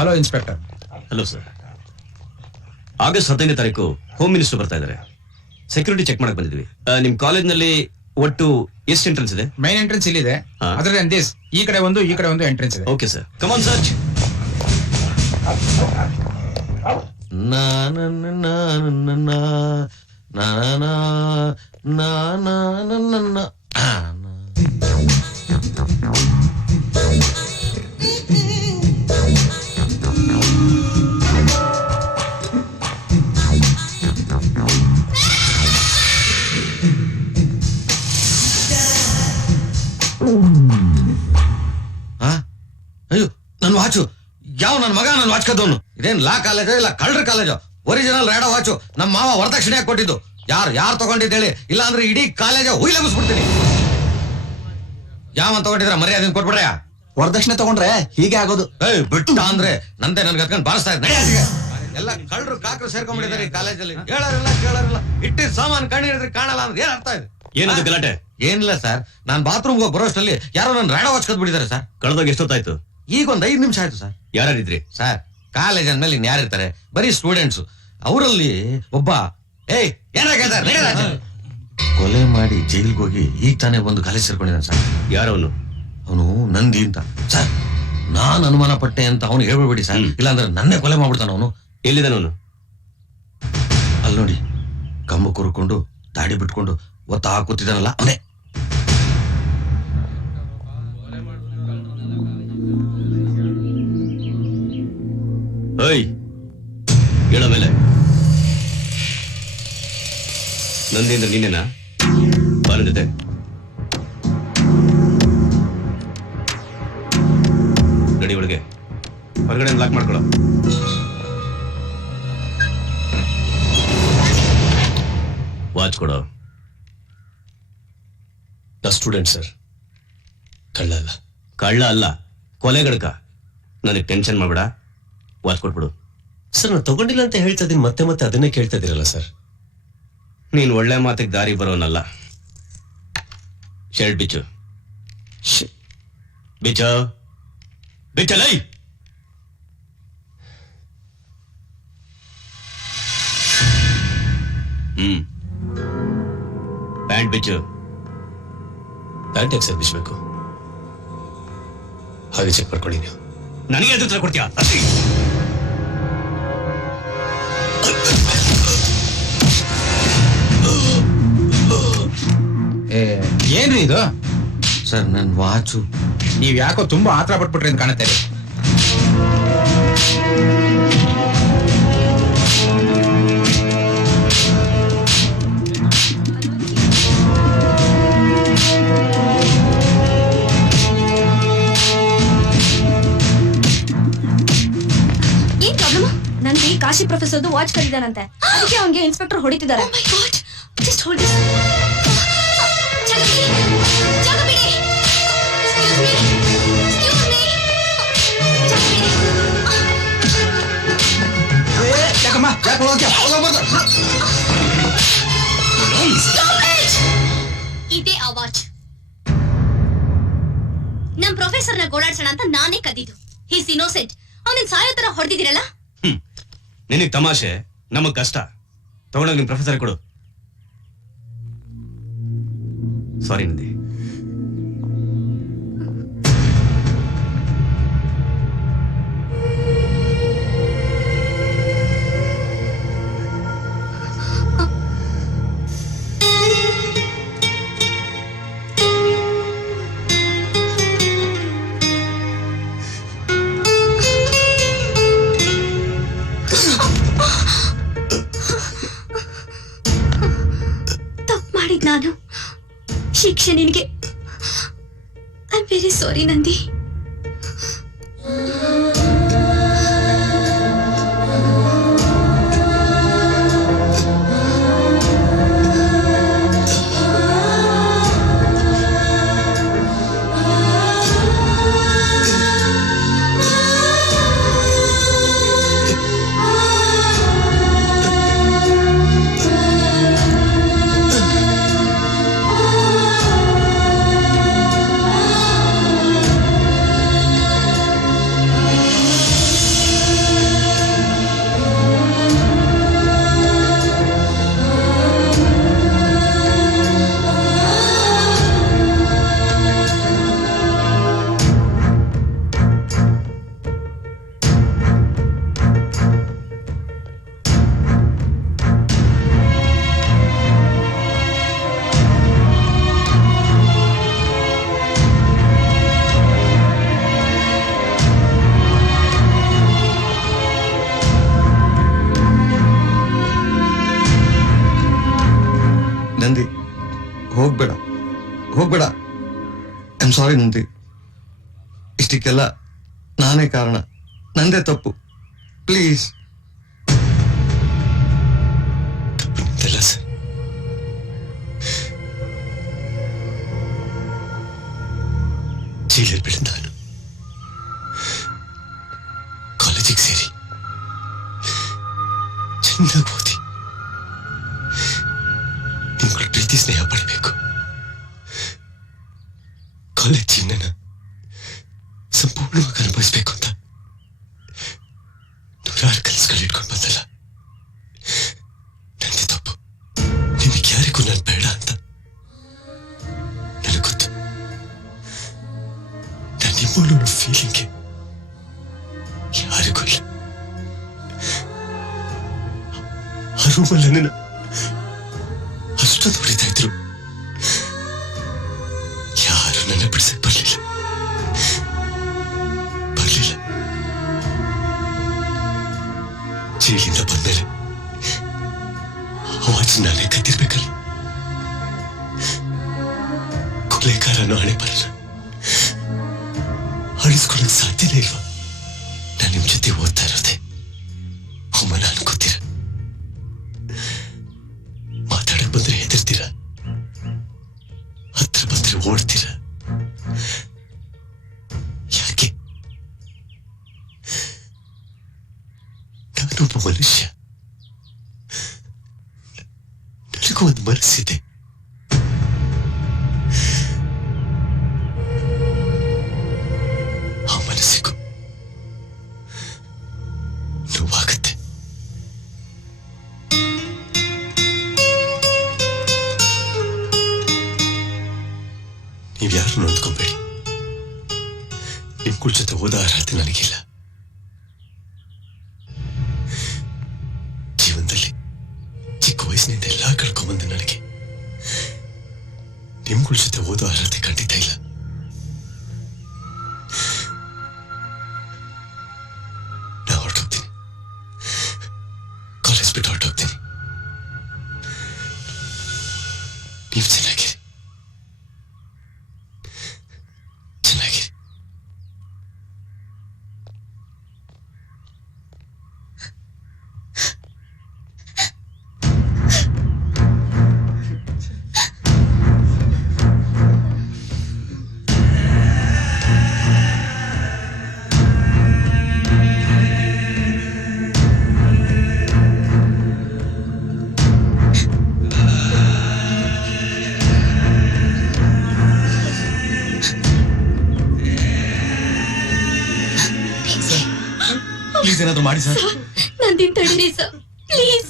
Hello inspector. Hello sir. August 15ನೇ ತಾರೀಕು home minister ಬರ್ತಾ ಇದ್ದಾರೆ. ಸೆಕ್ಯೂರಿಟಿ ಚೆಕ್ ಮಾಡಕ್ ಬಂದಿದ್ವಿ. ನಿಮ್ ಕಾಲೇಜ್ನಲ್ಲಿ ಒಟ್ಟು ಎಷ್ಟು ಎಂಟ್ರೆನ್ಸ್ ಇದೆ? ಮೈನ್ ಎಂಟ್ರೆನ್ಸ್ ಇಲ್ಲಿದೆ, ಅದರಲ್ಲಿ ಈ ಕಡೆ ಒಂದು ಈ ಕಡೆ ಒಂದು ಎಂಟ್ರೆನ್ಸ್ ಇದೆ. Okay sir, come on search. ಅಯ್ಯೋ, ನನ್ ವಾಚು ಯಾವ ನನ್ ಮಗ ನನ್ ವಾಚ್ ಕದ್ದವನು? ಇದೇನ್ ಲಾ ಕಾಲೇಜೋ ಇಲ್ಲ ಕಳ್ರ ಕಾಲೇಜೋ? ಒರಿಜಿನಲ್ ರೇಡೋ ವಾಚು ನಮ್ಮ ಮಾವ ವರದಕ್ಷಿಣೆ ಕೊಟ್ಟಿದ್ದು. ಯಾರು ತಗೊಂಡಿದ್ದೇಳಿ, ಇಲ್ಲ ಅಂದ್ರೆ ಇಡೀ ಕಾಲೇಜ ಹುಯ್ಲಗಿಸ್ಬಿಡ್ತೀನಿ. ಯಾವನ್ ತಗೊಂಡಿದ್ರ ಮರ್ಯಾದೆ ಕೊಟ್ಬಿಡ್ರ. ವರದಕ್ಷಿಣೆ ತಗೊಂಡ್ರೆ ಹೀಗೆ ಆಗೋದು. ಬಿಟ್ಟ ಅಂದ್ರೆ ನಂದೆ ನನ್ಗೆ ಹತ್ಕೊಂಡು ಬಾರಿಸ್ತಾ ಇದ್ದೆ. ಎಲ್ಲ ಕಳ್ರು ಕಾಕರು ಸೇರ್ಕೊಂಡ್ಬಿಟ್ಟಿದ್ದಾರೆ ಈ ಕಾಲೇಜಲ್ಲಿ. ಕೇಳೋರಿಲ್ಲ ಇಟ್ಟಿದ್ ಸಾಮಾನು ಕಣ್ಣು ಹಿಡಿದ್ರೆ ಕಾಣಲ್ಲ ಅಂದ್ರೆ ಏನ್ ಅರ್ಥ ಇದೆ? ಏನದು ಗಲಾಟೆ? ಏನಿಲ್ಲ ಸರ್, ನಾನ್ ಬಾತ್ರೂಮ್ಗೆ ಹೋಗಿ ಬರೋಷ್ಟಲ್ಲಿ ಯಾರೋ ನನ್ ರೇಡೋ ವಾಚ್ ಕದ್ಬಿಟ್ಟಿದ್ದಾರೆ ಸರ್. ಕಳೆದೋಗ ಎಷ್ಟೊತ್ತಾಯ್ತು? ಈಗ ಒಂದ್ 5 ನಿಮಿಷ ಆಯ್ತು ಸರ್. ಯಾರಿದ್ರಿ ಸರ್? ಕಾಲೇಜ್ ಅಂದ್ಮೇಲೆ ಇನ್ ಯಾರಿರ್ತಾರೆ, ಬರೀ ಸ್ಟೂಡೆಂಟ್ಸ್. ಅವರಲ್ಲಿ ಒಬ್ಬ ಕೊಲೆ ಮಾಡಿ ಜೈಲ್ಗೆ ಹೋಗಿ ಈಗ ತಾನೇ ಒಂದು ಕಾಲೇಜ್ ಸೇರ್ಕೊಂಡಿದ್ದಾನೆ ಸರ್. ಯಾರವನು? ಅವನು ನಂದಿ ಅಂತ ಸರ್. ನಾನ್ ಅನುಮಾನ ಪಟ್ಟೆ ಅಂತ ಅವನು ಹೇಳ್ಬಿಡಿ ಸರ್, ಇಲ್ಲಾಂದ್ರೆ ನನ್ನೇ ಕೊಲೆ ಮಾಡ್ಬಿಡ್ತಾನ ಅವನು. ಎಲ್ಲಿದ್ದಾನವನು? ಅಲ್ಲಿ ನೋಡಿ, ಕಂಬ ಕೂರ್ಕೊಂಡು ದಾಡಿ ಬಿಟ್ಕೊಂಡು ಒತ್ತಾ ಕೂತಿದ್ದಾನಲ್ಲ ಅವನೇ. ಓಯ್, ಹೇಳ ಮೇಲೆ. ನಂದಿ ಅಂದ್ರೆ ನೀನೇನಾ? ಬಾನ ಜೊತೆ ಗಡಿ ಒಳಗೆ, ಹೊರಗಡೆ ಲಾಕ್ ಮಾಡ್ಕೊಳ್ಳೋ. ವಾಚ್ ಕೊಡೋ. ಸ್ಟೂಡೆಂಟ್ ಸರ್, ಕಳ್ಳ ಅಲ್ಲ, ಕೊಲೆಗಡಕ. ನನಗೆ ಟೆನ್ಷನ್ ಮಾಡ್ಬೇಡ, ವಾಚ್ ಕೊಟ್ಬಿಡು. ಸರ್, ನಾನು ತಗೊಂಡಿಲ್ಲ ಅಂತ ಹೇಳ್ತಾ ಇದೀನಿ, ಮತ್ತೆ ಮತ್ತೆ ಅದನ್ನೇ ಕೇಳ್ತಾ ಇದೀರಲ್ಲ ಸರ್. ನೀನ್ ಒಳ್ಳೆ ಮಾತಿಗೆ ದಾರಿ ಬರೋನಲ್ಲ. ಶರ್ಟ್ ಬಿಚ್ಚು. ಬಿಚ್ಚಲೈ. ಪ್ಯಾಂಟ್ ಬಿಚ್ಚು. ಪ್ಯಾಂಟ್ ಯಾಕೆ ಸರ್ ಬಿಚ್ಚಬೇಕು? ಹಾಗೆ ಚೆಕ್ ಮಾಡ್ಕೊಳ್ಳಿ ನೀವು. ನನಗೆ ಎದುರು ತರ ಕೊಡ್ತೀಯಾ? ಏನ್ರಿ ಇದು? ಸರ್, ನನ್ ವಾಚು. ನೀವ್ ಯಾಕೋ ತುಂಬಾ ಆತರ ಪಟ್ಬಿಟ್ರಿ ಅಂತ ಕಾಣುತ್ತೆ. ಏನ್ ಪ್ರಾಬ್ಲಮ್? ನನ್ಗೆ ಕಾಶಿ ಪ್ರೊಫೆಸರ್ದು ವಾಚ್ ಕದಿದಾನಂತೆ, ಅದಕ್ಕೆ ಅವನಿಗೆ ಇನ್ಸ್ಪೆಕ್ಟರ್ ಹೊಡಿತಿದ್ದಾರೆ. Just hold this. ಇದೇ ಆ ವಾಚ್ ನಮ್ ಪ್ರೊಫೆಸರ್ನ ಗೋಳಾಡ್ಸೋಣ ಅಂತ ನಾನೇ ಕದ್ದಿದ್ದು. He's innocent. ಅವನಿನ್ ಸಾಯೋ ತರ ಹೊಡೆದಿದ್ದೀರಲ್ಲ. ನಿನಗ್ ತಮಾಷೆ, ನಮಗ್ ಕಷ್ಟ. ತಗೊಂಡೋಗಿ ನಿಮ್ ಪ್ರೊಫೆಸರ್ ಕೊಡು. ಸಾರಿ ನಂದಿ. ನಾನು ಶಿಕ್ಷೆ ನಿನಗೆ. I am very sorry Nandi. Nandi ಹೋಗ್ಬೇಡ ಹೋಗ್ಬೇಡ. I am sorry Nandi. ಇಷ್ಟಕ್ಕೆಲ್ಲ ನಾನೇ ಕಾರಣ, ನಂದೇ ತಪ್ಪು. ಪ್ಲೀಸ್. ತಪ್ಪಿಲ್ಲ ಸರ್. ಜೈಲಲ್ಲಿ ಬೆಳೆದ ನಾನು ಕಾಲೇಜಿಗೆ ಸೇರಿ ಚೆನ್ನಾಗಿ ಓದಿ ನಿಮ್ಗಳ ಪ್ರೀತಿ ಸ್ನೇಹ ಪಡಿಬೇಕು. ಕಾಲೇಜ್ ಜೀವನನ ಸಂಪೂರ್ಣವಾಗಿ ಅನುಭವಿಸ್ಬೇಕು ಅಂತ ನೂರಾರು ಕನಸುಗಳು ಇಟ್ಕೊಂಡು ಬಂದಲ್ಲ, ನಂದೇ ತಪ್ಪು. ನಿಮಗೆ ಯಾರಿಗೂ ನಾನು ಬೇಡ ಅಂತ ನನಗೆ ಗೊತ್ತು. ನಾನು ನಿಮ್ಮನ್ನು ಫೀಲಿಂಗ್ಗೆ ಯಾರಿಗೂ ಇಲ್ಲ. ಆ ರೂಮಲ್ಲಿ ನನ್ನ ಅಷ್ಟೊಂದು ಹೊಡಿತಾ ಇದ್ರು, ಯಾರು ನನ್ನ ಬಿಡಿಸಕ್ ಬರ್ಲಿಲ್ಲ. ಜೈಲಿಂದ ಬಂದ್ಮೇಲೆ ಅವಾಜ್ ನಾನೇ ಕತ್ತಿರ್ಬೇಕಲ್ಲ. ಕೊಲೆಗಾರನು ಹಣೆ ಬರಲ್ಲ, ಅಳಿಸ್ಕೊಳಕ್ ಸಾಧ್ಯನೇ ಇಲ್ವಾ? ನಾನು ನಿಮ್ ಜೊತೆ ಓದ್ತಾ ಇರೋದೆ ಅವಮಾನ ಅನ್ಕೋತೀರ, ಮಾತಾಡಕ್ ಬಂದ್ರೆ ಹೆದರ್ತೀರ, ಹತ್ರ ಬಂದ್ರೆ ಓಡ್ತೀರ. ಯಾಕೆ? ನಾನೊಬ್ಬ ಮನುಷ್ಯ, ನನಗೂ ಒಂದು ಮನಸ್ಸಿದೆ. ಆ ಮನಸ್ಸಿಗೂ ನೋವಾಗುತ್ತೆ. ನೀವ್ಯಾರು ನೊಂದ್ಕೊಂಬೇಡಿ. ನಿಮ್ಗಳ ಜೊತೆ ಓದೋ ಅರ್ಹತೆ ನನಗಿಲ್ಲ. ಜೀವನದಲ್ಲಿ ಚಿಕ್ಕ ವಯಸ್ಸಿನಿಂದ ಎಲ್ಲ ಕಳ್ಕೊಂಬಂದೆ ನನಗೆ. ನಿಮ್ಗಳ ಜೊತೆ ಓದೋ ಅರ್ಹತೆ ಖಂಡಿತ ಇಲ್ಲ. ನಾ ಹೊರಟೋಗ್ತೀನಿ, ಕಾಲೇಜ್ ಬಿಟ್ಟು ಹೊರಟೋಗ್ತೀನಿ. ನೀವು ಚೆನ್ನಾಗಿರಿ, ಚೆನ್ನಾಗಿರಿ. ಪ್ಲೀಸ್ ಏನಾದ್ರು ಮಾಡಿ ಸರ್. ನಂದಿನ್ ತಡೀರಿ ಸರ್, ಪ್ಲೀಸ್.